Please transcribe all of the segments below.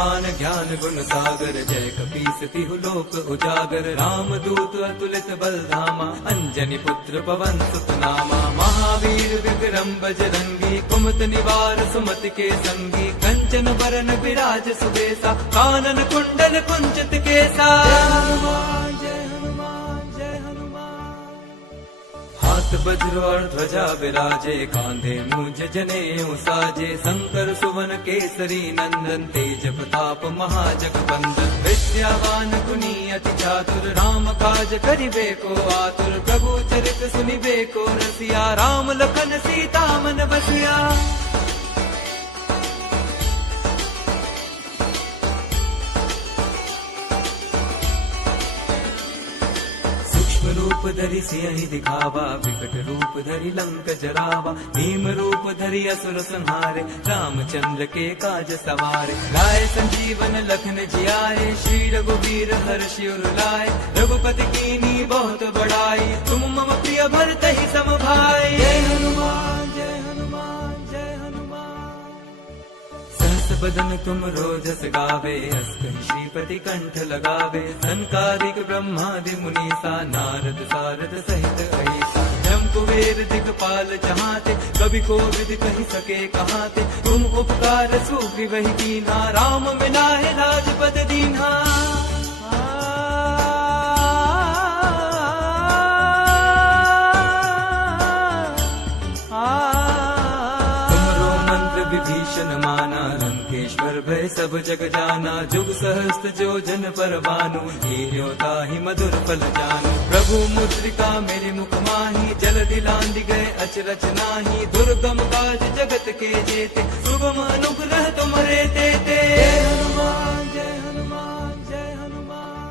हनुमान ज्ञान गुण सागर, जय कपीस तिहु लोक उजागर। राम दूत अतुलित बल धामा, अंजनी पुत्र पवन सुत नामा। महावीर विक्रम बजरंगी, कुमत निवार सुमति के संगी। कंचन बरन विराज सुबेसा, कानन कुंडल कुंचित केसा। हाथ वज्र और ध्वजा विराजे, कांधे मूंज जनेऊ साजे। शंकर सुवन केसरी नंदन, तेज प्रताप महाजगबंदन। विद्यावान गुणी अति चातुर, राम काज करिबे को आतुर। प्रभु चरित सुनिबे को रसिया, राम लखन सीता मन बसिया। रूप धरि सियहि दिखावा, विकट रूप धरि लंक जरावा। भीम रूप धरि असुर संहारे, रामचंद्र के काज सवारे। लाए संजीवन लखन जियाए, श्री रघुवीर हर्षि उर लाए। रघुपति कीन्ही बहुत बड़ाई, तुम मम प्रिय भरतहि सम भाई। जय हनुमान जय हनुमान जय हनुमान। सहस बदन तुम रोजस गावे, अस कहि श्रीपति कंठ लगावे। संकारिक ब्रह्मादि मुनीसा, नारद सारद सहित अहिसा। ब्रह्म कुबेर दिगपाल जहाते, कवि कोविद कहि सके कहाते। तुम उपकार सुग्रीवहि कीन्हा, राम मिलाए राजपद दीन्हा। विभीषण माना, लंकेश्वर भय सब जग जाना। जुग सहस्त्र जो जन पर भानु, हीरो ताहि मधुर फल जानू। प्रभु मुद्रिका मेरे मुख माही, जल दिलांद गए अचरज नाही। दुर्गम काज जगत के जेते, सुगम अनुग्रह तुम्हारे तेते। जय हनुमान जय हनुमान जय हनुमान।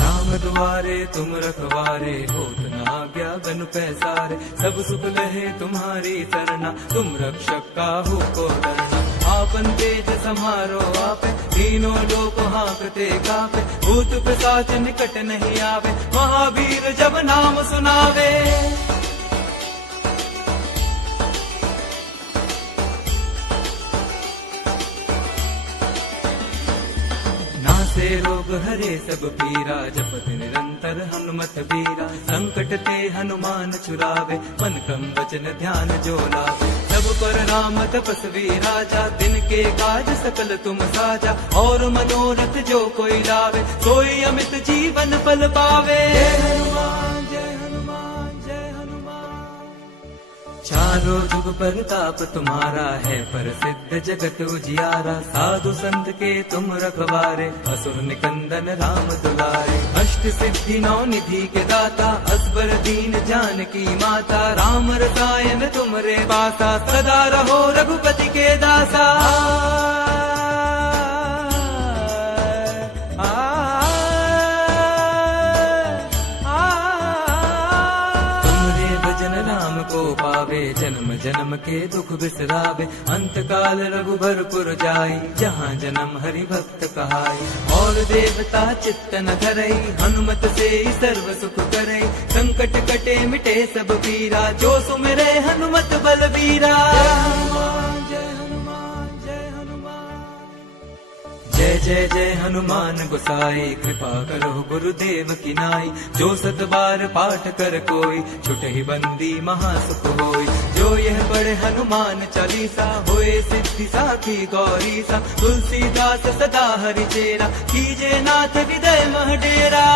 राम द्वारे तुम रखवारे, होत न आज्ञा बन पैसारे। सब सुख लहे तुम्हारी सरना, तुम रक्षक काहू को डरना। आपन तेज समारो आपे, तीनों लोक हांकते कापे। भूत पिशाच निकट नहीं आवे, महावीर जब नाम सुनावे। से रोग हरे सब पीरा, जपत निरंतर हनुमत बीरा। संकट ते हनुमान छुरावे, मन क्रम वचन ध्यान जो लावे। सब पर राम तपस्वी राजा, दिन के काज सकल तुम साजा। और मनोरथ जो कोई लावे, सोई अमित जीवन फल पावे। जय हनुमान जय हनुमान जय हनुमान। चारों जुग परताप तुम्हारा है, प्रसिद्ध जगत उजियारा। साधु संत के तुम रखवारे, असुर निकंदन राम दुलारे। अष्ट सिद्धि नौ निधि के दाता, असबर दीन जानकी माता। राम रसायन तुमरे पासा, सदा रहो रघुपति के दासा। को पावे, जन्म जन्म के दुख बिसरावे। अंत काल रघुबरपुर जाई, जहाँ जन्म हरि भक्त कहाई। और देवता चित्त न धरई, हनुमत से सर्व सुख करई। संकट कटे मिटे सब पीरा, जो सुमिरे हनुमत बलबीरा। जय जय जय हनुमान गोसाई, कृपा करो गुरुदेव की नाई। जो सत बार पाठ कर कोई, छुटहि बंदी महासुख होई। जो यह पढ़े हनुमान चालीसा, होए सिद्धि साखी गौरी सा। तुलसीदास सदा हरि चेरा, कीजे नाथ हृदय मह डेरा।